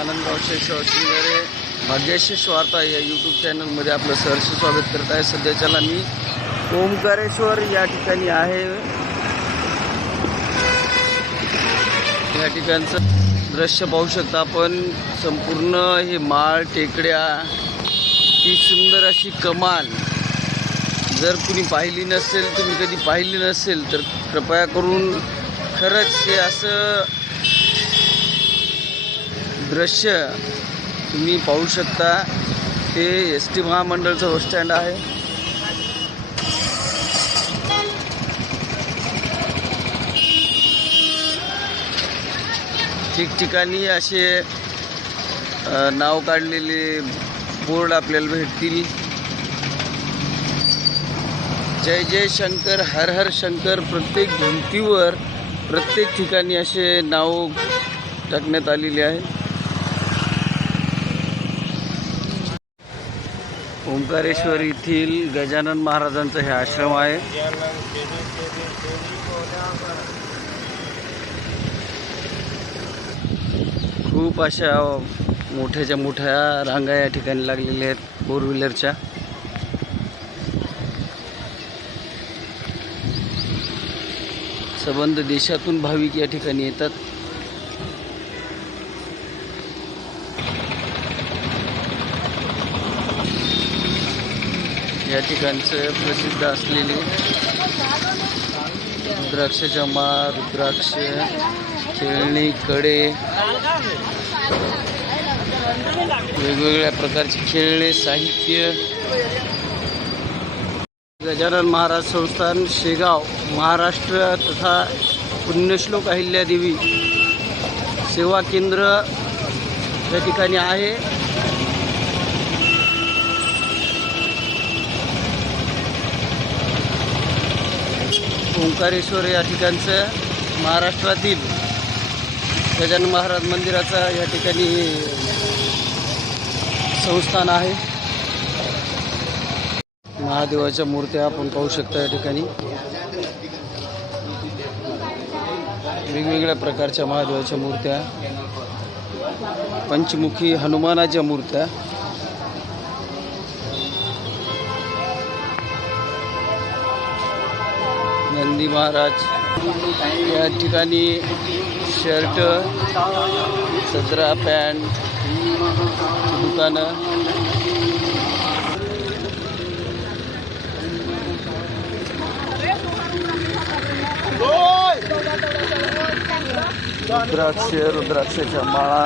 आनंदराव शेषराव शिंगारे भाग्यशीष वार्ता या यूट्यूब चॅनलमध्ये आपलं सहर्ष स्वागत करत आहे। सध्याच्याला मी ओंकारेश्वर या ठिकाणी आहे। या ठिकाणचं दृश्य पाहू शकता आपण। संपूर्ण हे माळ टेकड्या, ती सुंदर अशी कमान जर कुणी पाहिली नसेल, तुम्ही कधी पाहिली नसेल तर कृपया करून खरंच हे असं दृश्य तुम्ही पाहू शकता। ते एसटी महामंडळचं बस स्टँड आहे। ठिकठिकाणी असे नाव काढलेले बोर्ड आपल्याला भेटतील। जय जय शंकर, हर हर शंकर प्रत्येक भिंतीवर प्रत्येक ठिकाणी असे नाव टाकण्यात आलेले आहे। ओंकारेश्वर येथील गजानन महाराजांचं हे आश्रम आहे। खूप अशा मोठ्याच्या मोठ्या रांगा या ठिकाणी लागलेल्या आहेत फोर व्हीलरच्या। संबंध देशातून भाविक या ठिकाणी येतात। या ठिकाणचं प्रसिद्ध असलेले रुद्राक्षाच्या माळ, रुद्राक्ष, खेळणी, कडे, वेगवेगळ्या प्रकारचे खेळणे, साहित्य। गजानन महाराज संस्थान शेगाव महाराष्ट्र तथा पुण्यश्लोक अहिल्यादेवी सेवा केंद्र या ठिकाणी आहे। ओंकारेश्वर या ठिकाणचं महाराष्ट्रातील गजानन महाराज मंदिराचा या ठिकाणी संस्थान आहे। महादेवाच्या मूर्त्या आपण पाहू शकता। या ठिकाणी वेगवेगळ्या प्रकारच्या महादेवाच्या मूर्त्या, पंचमुखी हनुमानाच्या मूर्त्या, नंदी महाराज। या ठिकाणी शर्ट, सदरा, पॅन्ट दुकानं, रुद्राक्ष, रुद्राक्षाच्या माळा।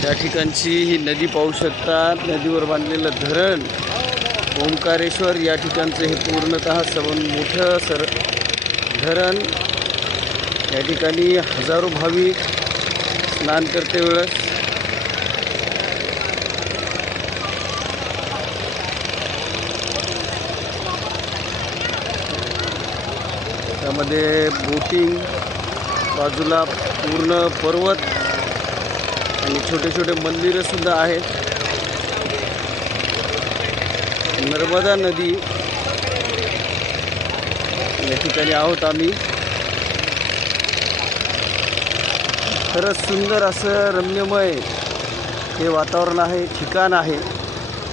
त्या ठिकाणची ही नदी पाहू शकता। नदीवर बांधलेलं धरण ओंकारेश्वर या ठिकाणचं हे पूर्णतः मोठं धरण। या ठिकाणी हजारो भाविक स्नान करते वेळेस त्यामध्ये बोटिंग, बाजूला पूर्ण पर्वत आणि छोटे छोटे मंदिरं सुद्धा आहेत। नर्मदा नदी या ठिकाणी आहोत आम्ही। खरंच सुंदर असं रम्यमय हे वातावरण आहे, ठिकाण आहे।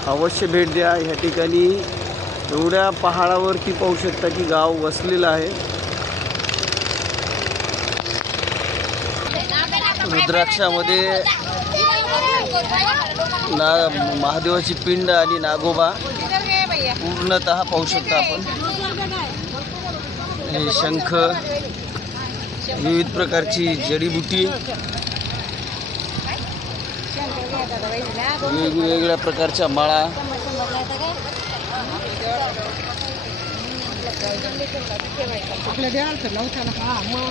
अवश्य भेट द्या। ह्या ठिकाणी एवढ्या पहाडावरती पाहू शकता की गाव वसलेलं आहे। रुद्राक्षामध्ये महादेवाची पिंड आणि नागोबा पूर्णतः पाहू शकता आपण। हे शंख, विविध प्रकारची जडीबुटी, वेगवेगळ्या प्रकारच्या माळा,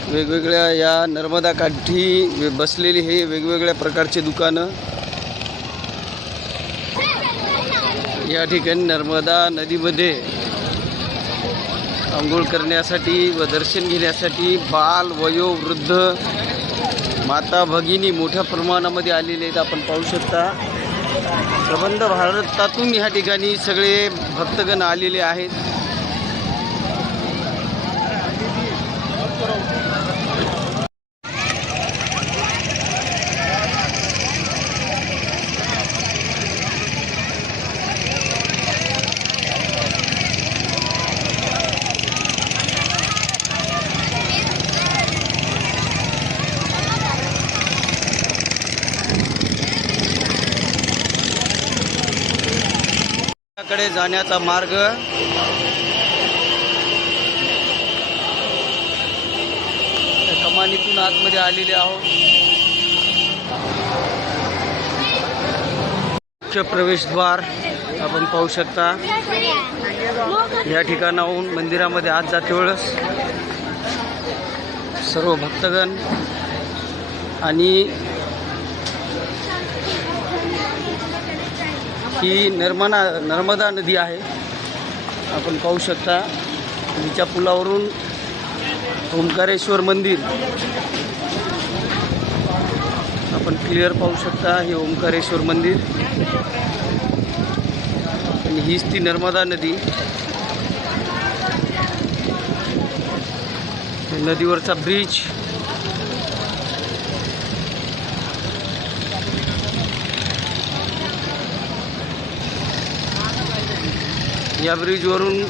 वेगवेगळ्या या नर्मदा काठी बसलेली हे वेगवेगळ्या प्रकारचे दुकानं। या ठिकाणी नर्मदा नदीमध्ये आंघोळ करण्यासाठी व दर्शन घेण्यासाठी बाल, वयोवृद्ध, माता भगिनी मोठ्या प्रमाणामध्ये आलेले आहेत। आपण पाहू शकता संबंध भारतातून या ठिकाणी सगळे भक्तगण आलेले आहेत। मंदिराकडे जाण्याचा मार्ग. कमानीतून आतमध्ये आलेले आहोत. मुख्य प्रवेशद्वार आपण पाहू शकता. या ठिकाणाहून मंदिरामध्ये आत जाते वेळेस सर्व भक्तगण आणि ही नर्मदा नदी आहे. आपण पाहू शकता नदीच्या पुलावरून ओंकारेश्वर मंदिर आपण क्लिअर पाहू शकता. हे ओंकारेश्वर मंदिर आणि हीच ती नर्मदा नदी. नदीवरचा ब्रिज. या ब्रिजवरून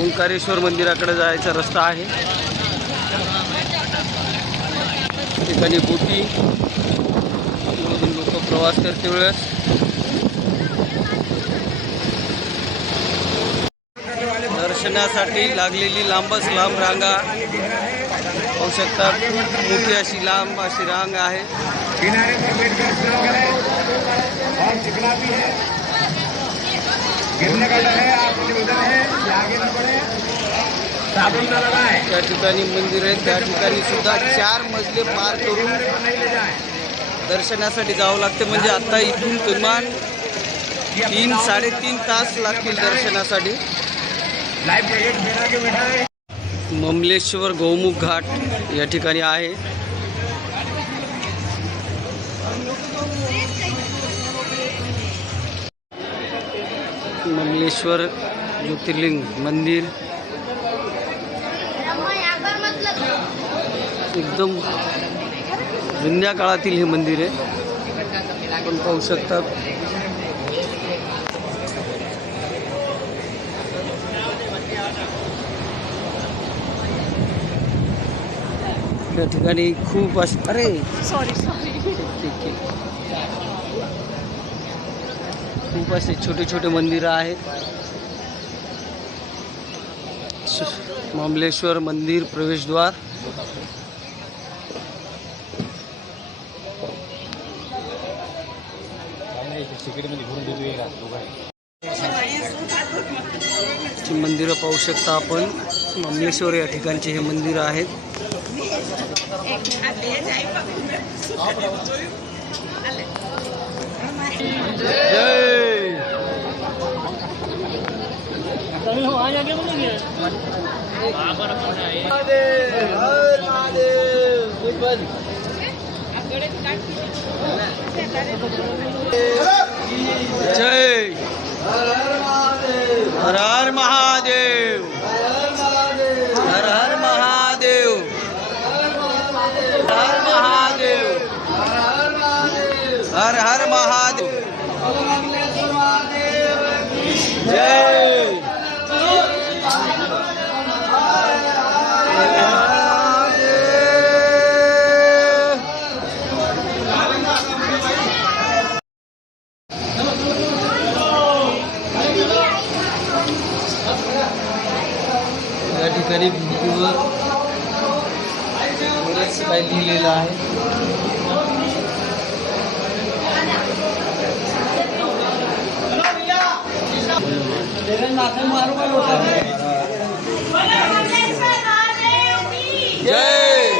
ओंकारेश्वर मंदिराकडे जायचा रस्ता आहे. ठिकाणी बोटी लोक प्रवास करते वेळेस दर्शनासाठी लागलेली लांबच लांब रांगा पाहू शकता. खूप मोठी अशी लांब अशी रांग आहे. त्या ठिकाणी मंदिर आहे. त्या ठिकाणी सुद्धा 4 मजले पार करून दर्शनासाठी जावं लागते. म्हणजे आता इथून किमान 3-3.5 तास लागतील दर्शनासाठी. ममलेश्वर गौमुख घाट या ठिकाणी आहे. ममलेश्वर ज्योतिर्लिंग मंदिर एकदम जुन्या काळातील हे मंदिर आहे. आपण पाहू शकता. त्या ठिकाणी खूप खूप असे छोटे छोटे मंदिरं आहेत. ममलेश्वर मंदिर प्रवेशद्वार. मंदिरं पाहू शकता आपण. ममलेश्वर या ठिकाणचे हे मंदिर आहेत. जय हर हर महादेव. हर हर महादेव. हर महादेव. हर हर महादेव. जय या ठिकाणी भिंतीवर बरंच काही लिहिलेलं आहे. जय